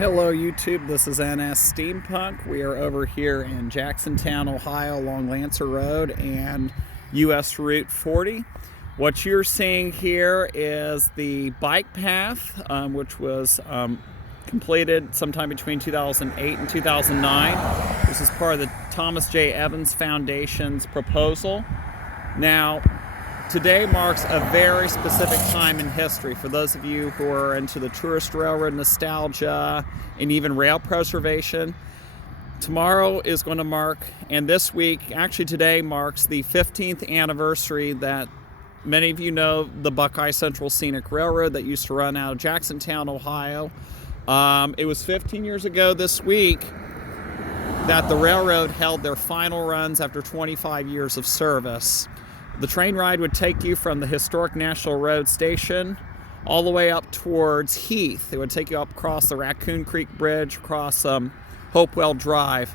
Hello YouTube, this is NS Steampunk. We are over here in Jacksontown, Ohio along Lancer Road and US Route 40. What you're seeing here is the bike path, which was completed sometime between 2008 and 2009. This is part of the Thomas J. Evans Foundation's proposal. Now, today marks a very specific time in history for those of you who are into the tourist railroad nostalgia and even rail preservation. Tomorrow is going to mark, and this week, actually today, marks the 15th anniversary that many of you know the Buckeye Central Scenic Railroad that used to run out of Jacksontown, Ohio. It was 15 years ago this week that the railroad held their final runs after 25 years of service. The train ride would take you from the historic National Road station all the way up towards Heath. It would take you up across the Raccoon Creek Bridge, across Hopewell Drive.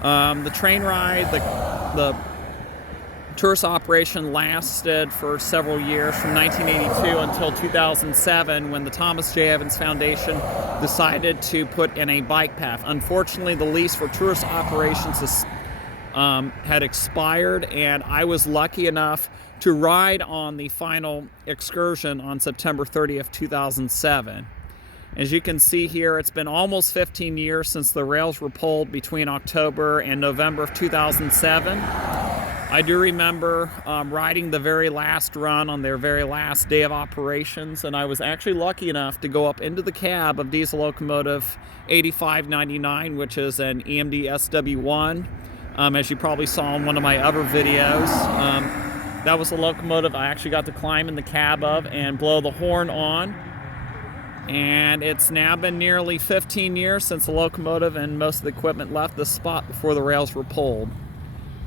The train ride, the tourist operation lasted for several years, from 1982 until 2007, when the Thomas J. Evans Foundation decided to put in a bike path. Unfortunately, the lease for tourist operations had expired, and I was lucky enough to ride on the final excursion on September 30th, 2007. As you can see here, it's been almost 15 years since the rails were pulled between October and November of 2007. I do remember riding the very last run on their very last day of operations, and I was actually lucky enough to go up into the cab of diesel locomotive 8599, which is an EMD SW1. As you probably saw in one of my other videos. That was the locomotive I actually got to climb in the cab of and blow the horn on. And it's now been nearly 15 years since the locomotive and most of the equipment left the spot before the rails were pulled.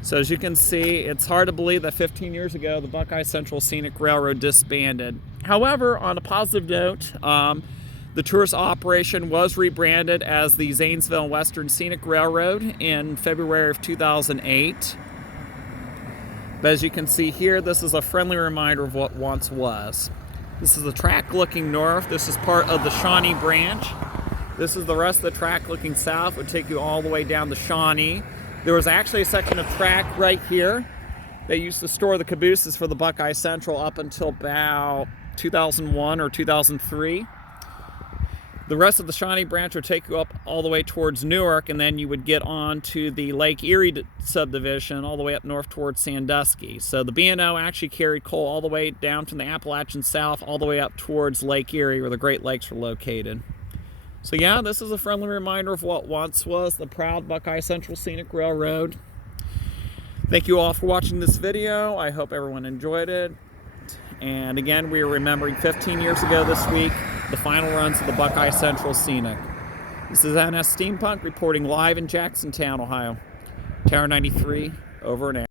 So as you can see, it's hard to believe that 15 years ago the Buckeye Central Scenic Railroad disbanded. However, on a positive note, the tourist operation was rebranded as the Zanesville and Western Scenic Railroad in February of 2008. But as you can see here, this is a friendly reminder of what once was. This is the track looking north. This is part of the Shawnee branch. This is the rest of the track looking south. It would take you all the way down to Shawnee. There was actually a section of track right here. They used to store the cabooses for the Buckeye Central up until about 2001 or 2003. The rest of the Shawnee branch would take you up all the way towards Newark, and then you would get on to the Lake Erie subdivision all the way up north towards Sandusky. So the B&O actually carried coal all the way down from the Appalachian South all the way up towards Lake Erie, where the Great Lakes were located. So yeah, this is a friendly reminder of what once was the proud Buckeye Central Scenic Railroad. Thank you all for watching this video. I hope everyone enjoyed it. And again, we are remembering 15 years ago this week, the final runs of the Buckeye Central Scenic. This is NS Steampunk reporting live in Jacksontown, Ohio. Tower 93, over and out.